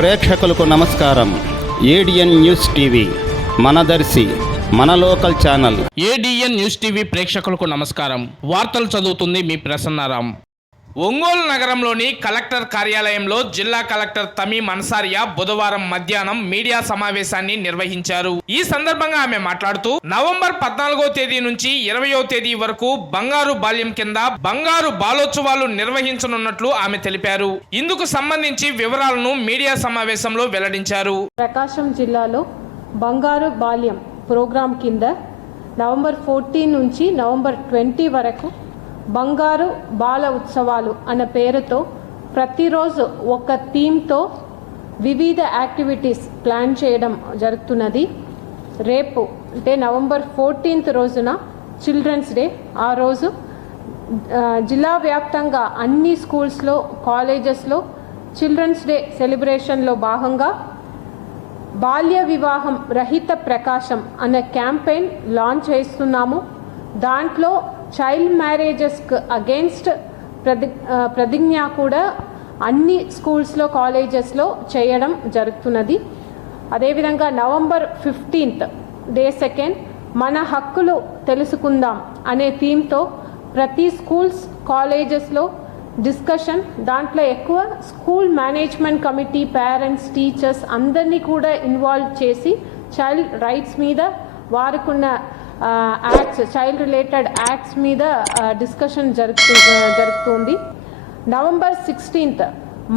ప్రేక్షకులకు నమస్కారం. ADN news TV మనదర్శి మన local channel. ADN news TV ప్రేక్షకులకు నమస్కారం. వార్తలు చదువుతుంది మీ ప్రసన్నారాం. ఒంగోలు నగరంలోని కలెక్టర్ కార్యాలయంలో జిల్లా కలెక్టర్ తమీం అన్సారియా బుధవారం మధ్యాహ్నం మీడియా సమావేశాన్ని నిర్వహించారు. ఈ సందర్భంగా ఆమె మాట్లాడుతూ నవంబర్ 14వ తేదీ నుంచి 20వ తేదీ వరకు బంగారు బాల్యం కింద బంగారు బాలోత్సవాలు నిర్వహించనున్నట్లు ఆమె తెలిపారు. ఇందుకు సంబంధించి వివరాలను మీడియా సమావేశంలో వెల్లడించారు. ప్రకాశం జిల్లాలో బంగారు బాల్యం ప్రోగ్రాం కింద నవంబర్ 14 నుంచి నవంబర్ 20 వరకు బంగారు బాల ఉత్సవాలు అన్న పేరుతో ప్రతిరోజు ఒక థీమ్తో వివిధ యాక్టివిటీస్ ప్లాన్ చేయడం జరుగుతున్నది. రేపు అంటే నవంబర్ 14th రోజున చిల్డ్రన్స్ డే. ఆ రోజు జిల్లా వ్యాప్తంగా అన్ని స్కూల్స్లో కాలేజెస్లో చిల్డ్రన్స్ డే సెలబ్రేషన్లో భాగంగా బాల్య వివాహం రహిత ప్రకాశం అనే క్యాంపెయిన్ లాంచ్ చేస్తున్నాము. దాంట్లో చైల్డ్ మ్యారేజెస్కి అగెన్స్ట్ ప్రతిజ్ఞ కూడా అన్ని స్కూల్స్లో కాలేజెస్లో చేయడం జరుగుతున్నది. అదేవిధంగా నవంబర్ 15th డే 2 మన హక్కులు తెలుసుకుందాం అనే థీమ్తో ప్రతి స్కూల్స్ కాలేజెస్లో డిస్కషన్, దాంట్లో ఎక్కువ school management committee, parents, teachers అందరినీ కూడా ఇన్వాల్వ్ చేసి చైల్డ్ రైట్స్ మీద వారికున్న యాక్ట్స్, చైల్డ్ రిలేటెడ్ యాక్ట్స్ మీద డిస్కషన్ జరుగుతుంది. November 16th